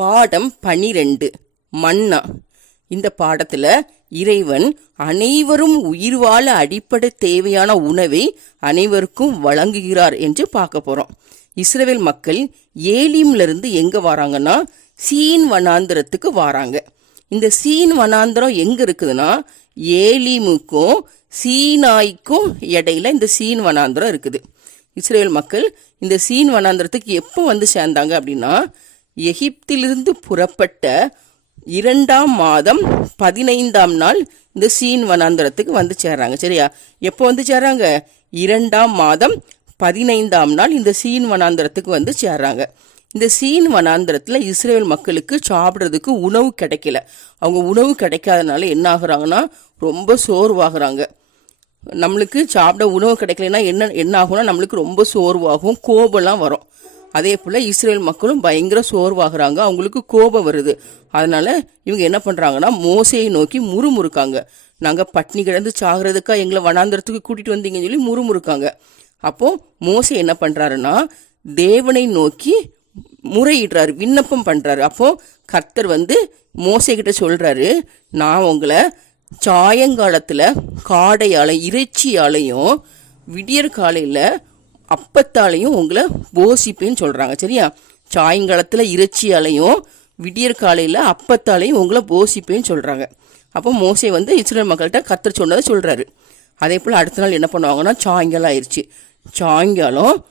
பாடம் பனிரெண்டு. மன்னா. இந்த பாடத்துல இறைவன் அனைவரும் உயிர் வாழ அடிப்படை தேவையான உணவை அனைவருக்கும் வழங்குகிறார் என்று பார்க்க போறோம். இஸ்ரேல் மக்கள் ஏலீம்ல இருந்து எங்க வராங்கன்னா சீன் வனாந்திரத்துக்கு வராங்க. இந்த சீன் வனாந்திரம் எங்க இருக்குதுன்னா ஏலிமுக்கும் சீனாய்க்கும் இடையில இந்த சீன் வனாந்திரம் இருக்குது. இஸ்ரேல் மக்கள் இந்த சீன் வனாந்திரத்துக்கு எப்போ வந்து சேர்ந்தாங்க அப்படின்னா எகிப்திலிருந்து புறப்பட்ட இரண்டாம் மாதம் பதினைந்தாம் நாள் இந்த சீன் வனாந்திரத்துக்கு வந்து சேர்றாங்க. சரியா? எப்போ வந்து சேர்றாங்க? இரண்டாம் மாதம் பதினைந்தாம் நாள் இந்த சீன் வனாந்திரத்துக்கு வந்து சேர்றாங்க. இந்த சீன் வனாந்திரத்தில் இஸ்ரேல் மக்களுக்கு சாப்பிட்றதுக்கு உணவு கிடைக்கல. அவங்க உணவு கிடைக்காதனால என்ன ஆகுறாங்கன்னா ரொம்ப சோர்வாகிறாங்க. நம்மளுக்கு சாப்பிட உணவு கிடைக்கலன்னா என்ன என்ன ஆகும்னா நம்மளுக்கு ரொம்ப சோர்வாகும் கோபம்லாம் வரும். அதே போல் இஸ்ரேல் மக்களும் பயங்கர சோர்வாகுறாங்க. அவங்களுக்கு கோபம் வருது. அதனால இவங்க என்ன பண்ணுறாங்கன்னா மோசையை நோக்கி முறுமுறுக்காங்க. நாங்கள் பட்னி கிடந்து சாகிறதுக்கா எங்களை வனாந்திரத்துக்கு கூட்டிகிட்டு வந்தீங்கன்னு சொல்லி முறுமுறுக்காங்க. அப்போது மோசை என்ன பண்ணுறாருன்னா தேவனை நோக்கி முறையிடுறாரு விண்ணப்பம் பண்ணுறாரு அப்போது கர்த்தர் வந்து மோசை சொல்கிறாரு நான் உங்களை சாயங்காலத்தில் காடையால இறைச்சியாலையும் விடியற் காலையில் அப்பத்தாலையும் உங்களை போசிப்பேன்னு சொல்கிறாங்க சரியா? சாயங்காலத்தில் இறைச்சியாலையும் விடியற் காலையில் அப்பத்தாலையும் உங்களை போசிப்பேன்னு சொல்கிறாங்க அப்போ மோசை வந்து இஸ்ரேல் மக்கள்கிட்ட கத்தர் சொன்னதை சொல்கிறாரு அதே போல் அடுத்த நாள் என்ன பண்ணுவாங்கன்னா சாயங்காலம் ஆயிடுச்சு சாயங்காலம்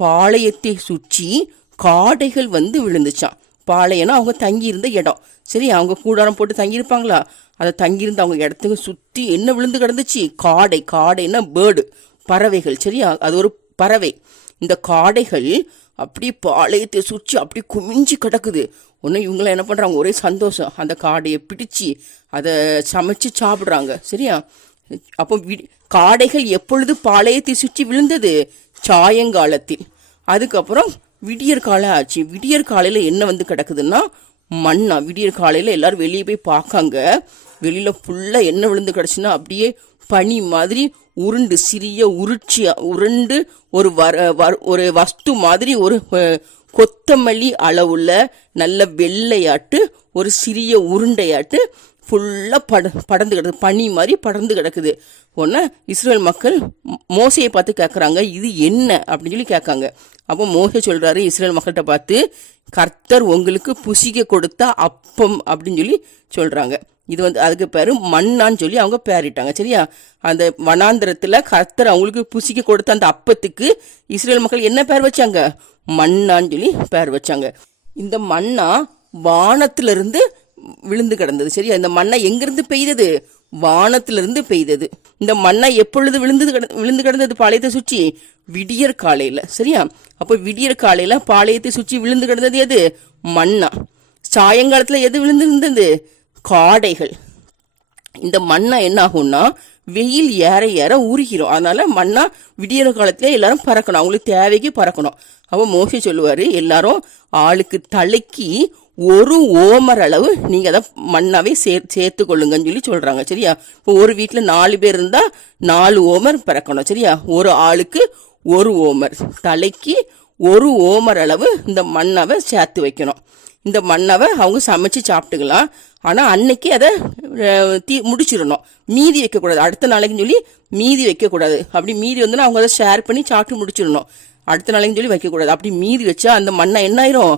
பாளையத்தை சுற்றி காடைகள் வந்து விழுந்துச்சான் பாளையம்னா அவங்க தங்கியிருந்த இடம். சரி அவங்க கூடாரம் போட்டு தங்கியிருப்பாங்களா? அதை தங்கியிருந்த அவங்க இடத்துக்கு சுற்றி என்ன விழுந்து கிடந்துச்சு? காடை. காடைன்னா பேர்டு. பறவைகள் சரியா? அது ஒரு பறவை. இந்த காடைகள் அப்படி பாளையத்தை சுற்றி அப்படி குமிஞ்சு கிடக்குது. ஒன்று இவங்களாம் என்ன பண்ணுறாங்க ஒரே சந்தோஷம். அந்த காடையை பிடிச்சி அதை சமைச்சு சாப்பிட்றாங்க. சரியா? அப்போ வி- காடைகள் எப்பொழுது பாளையத்தை சுற்றி விழுந்தது? சாயங்காலத்தில். அதுக்கப்புறம் விடியற் காலம் ஆச்சு. விடியற் காலையில் என்ன வந்து கிடக்குதுன்னா மண்ணா? விடியற் காலையில் எல்லாரும் வெளியே போய் பார்க்காங்க. வெளியில் ஃபுல்லாக என்ன விழுந்து கிடச்சுன்னா அப்படியே பனி மாதிரி உருண்டு சிறிய உருட்சியாக உருண்டு ஒரு வர ஒரு வஸ்து மாதிரி ஒரு கொத்தமல்லி அளவுள்ள நல்ல வெள்ளையாட்டு ஒரு சிறிய உருண்டையாட்டு ஃபுல்லாக பட படர்ந்து கிடக்குது. பனி மாதிரி படர்ந்து கிடக்குது. ஒன்று இஸ்ரேல் மக்கள் மோசையை பார்த்து கேட்குறாங்க இது என்ன? அப்படின்னு சொல்லி கேட்காங்க. அப்போ மோசை சொல்கிறாரு இஸ்ரேல் மக்கள்கிட்ட பார்த்து கர்த்தர் உங்களுக்கு புசிக்க கொடுத்த அப்பம் அப்படின்னு சொல்லி சொல்கிறாங்க இது வந்து அதுக்கு பேர் மண்ணான்னு சொல்லி அவங்க பேரிட்டாங்க சரியா? அந்த வனாந்திரத்தில் கர்த்தர் அவங்களுக்கு புசிக்க கொடுத்த அந்த அப்பத்துக்கு இஸ்ரேல் மக்கள் என்ன பேர் வச்சாங்க? மண்ணான்னு சொல்லி பேர் வச்சாங்க. இந்த மண்ணா வானத்திலிருந்து விழுந்து கிடந்தது சரியா? இந்த மண்ணை எங்கிருந்து பெய்தது? வானத்திலிருந்து பெய்தது. இந்த மண்ணை எப்பொழுது விழுந்து கிட விழுந்து கிடந்தது பாளையத்தை சுற்றி? விடியற் காலையில் சரியா? அப்போ விடியற் காலையில் பாளையத்தை சுற்றி விழுந்து கிடந்தது எது? மண்ணா. சாயங்காலத்தில் எது விழுந்து இருந்தது காடைகள். இந்த மண்ணை என்ன ஆகும்னா வெயில் ஏற ஏற உருகிரும் அதனால மண்ணா விடியற காலத்துல எல்லாரும் பறக்கணும். அவங்களுக்கு தேவைக்கு பறக்கணும். அப்போ மோசி சொல்லுவாரு எல்லாரும் ஆளுக்கு தலைக்கு ஒரு ஓமர் அளவு நீங்க அதை மண்ணாவே சே சேர்த்து கொள்ளுங்கன்னு சொல்லி சொல்றாங்க. சரியா? இப்போ ஒரு வீட்டுல நாலு பேர் இருந்தா நாலு ஓமர் பிறக்கணும். சரியா? ஒரு ஆளுக்கு ஒரு ஓமர் தலைக்கு ஒரு ஓமர் அளவு இந்த மண்ணாவை சேர்த்து வைக்கணும். இந்த மண்ணாவை அவங்க சமைச்சு சாப்பிட்டுக்கலாம். ஆனால் அன்னைக்கு அதை தீ முடிச்சிடணும். மீதி வைக்கக்கூடாது. அடுத்த நாளைக்குன்னு சொல்லி மீதி வைக்கக்கூடாது. அப்படி மீதி வந்து அவங்க அதை ஷேர் பண்ணி சாப்பிட்டு முடிச்சிடணும். அடுத்த நாளைக்குன்னு சொல்லி வைக்கக்கூடாது. அப்படி மீதி வச்சா அந்த மண்ணை என்ன ஆயிரும்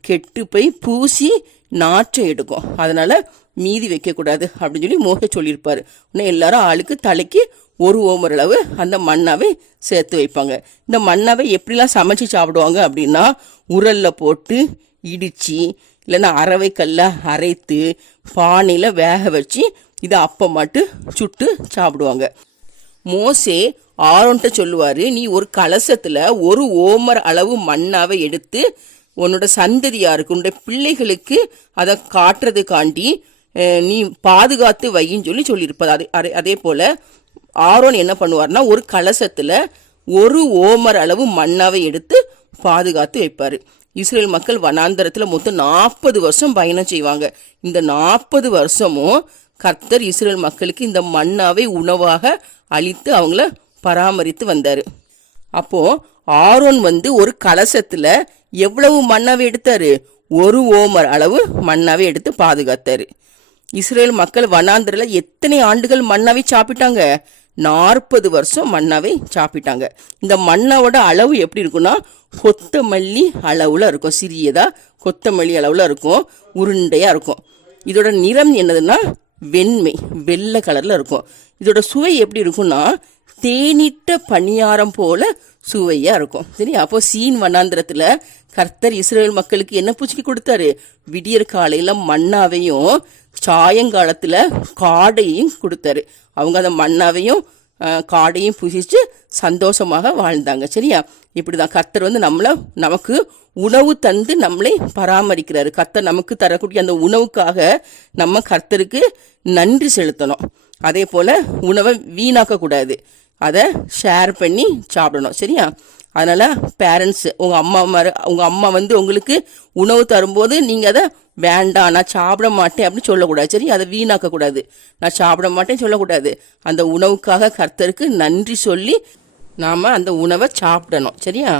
கெட்டு போய் பூசி நாற்றை எடுக்கும். அதனால மீதி வைக்கக்கூடாது அப்படின்னு சொல்லி மோக சொல்லியிருப்பார். இன்னும் எல்லாரும் ஆளுக்கு தலைக்கு ஒரு ஓமர் அளவு அந்த மண்ணாவை சேர்த்து வைப்பாங்க. இந்த மண்ணாவை எப்படிலாம் சமைச்சு சாப்பிடுவாங்க அப்படின்னா உரல்ல போட்டு இடிச்சு இல்லைன்னா அரவைக்கல்ல அரைத்து பானையில் வேக வச்சு இதை அப்பமாட்டு சுட்டு சாப்பிடுவாங்க. மோசே ஆரோன்ட்ட சொல்லுவார் நீ ஒரு கலசத்தில் ஒரு ஓமர் அளவு மண்ணாவை எடுத்து உன்னோட சந்ததியாருக்கு உன்னோட பிள்ளைகளுக்கு அதை காட்டுறதுக்காண்டி நீ பாதுகாத்து வையின்னு சொல்லி சொல்லியிருப்பார் அதே அதே அதே போல ஆரோன் என்ன பண்ணுவார்னா ஒரு கலசத்துல ஒரு ஓமர் அளவு மண்ணாவை எடுத்து பாதுகாத்து வைப்பார். இஸ்ரேல் மக்கள் வனாந்தரத்தில் மொத்தம் நாற்பது வருஷம் பயணம் செய்வாங்க. இந்த நாற்பது வருஷமும் கர்த்தர் இஸ்ரேல் மக்களுக்கு இந்த மண்ணாவை உணவாக அளித்து அவங்கள பராமரித்து வந்தார். அப்போ ஆரோன் வந்து ஒரு கலசத்தில் எவ்வளவு மண்ணாவை எடுத்தாரு? ஒரு ஓமர் அளவு மண்ணாவை எடுத்து பாதுகாத்தாரு. இஸ்ரேல் மக்கள் வனாந்திரில எத்தனை ஆண்டுகள் மண்ணாவை சாப்பிட்டாங்க? நாற்பது வருஷம் மண்ணாவை சாப்பிட்டாங்க. இந்த மண்ணாவோட அளவு எப்படி இருக்கும்னா கொத்தமல்லி அளவுல இருக்கும். சிறியதா கொத்தமல்லி அளவுல இருக்கும். உருண்டையா இருக்கும். இதோட நிறம் என்னதுன்னா வெண்மை வெள்ளை கலர்ல இருக்கும். இதோட சுவை எப்படி இருக்கும்னா தேனிட்ட பணியாரம் போல சுவையா இருக்கும். சரி அப்போ சீன் வனாந்திரத்தில் கர்த்தர் இஸ்ரேல் மக்களுக்கு என்ன பூச்சிக்கு கொடுத்தாரு? விடியற் காலையில மண்ணாவையும் சாயங்காலத்தில் காடையும் கொடுத்தாரு. அவங்க அந்த மண்ணாவையும் காடையும் புசித்து சந்தோஷமாக வாழ்ந்தாங்க. சரியா? இப்படிதான். கர்த்தர் வந்து நம்மளை நமக்கு உணவு தந்து நம்மளை பராமரிக்கிறாரு. கர்த்தர் நமக்கு தரக்கூடிய அந்த உணவுக்காக நம்ம கர்த்தருக்கு நன்றி செலுத்தணும். அதே போல் உணவை வீணாக்கக்கூடாது. அதை ஷேர் பண்ணி சாப்பிடணும். சரியா? அதனால் பேரண்ட்ஸ் உங்கள் அம்மா மாதிரி உங்கள் அம்மா வந்து உங்களுக்கு உணவு தரும்போது நீங்கள் அதை வேண்டாம் நான் சாப்பிட மாட்டேன் அப்படின்னு சொல்லக்கூடாது. சரி அதை வீணாக்கக்கூடாது. நான் சாப்பிட மாட்டேன்னு சொல்லக்கூடாது. அந்த உணவுக்காக கர்த்தருக்கு நன்றி சொல்லி நாம் அந்த உணவை சாப்பிடணும். சரியா?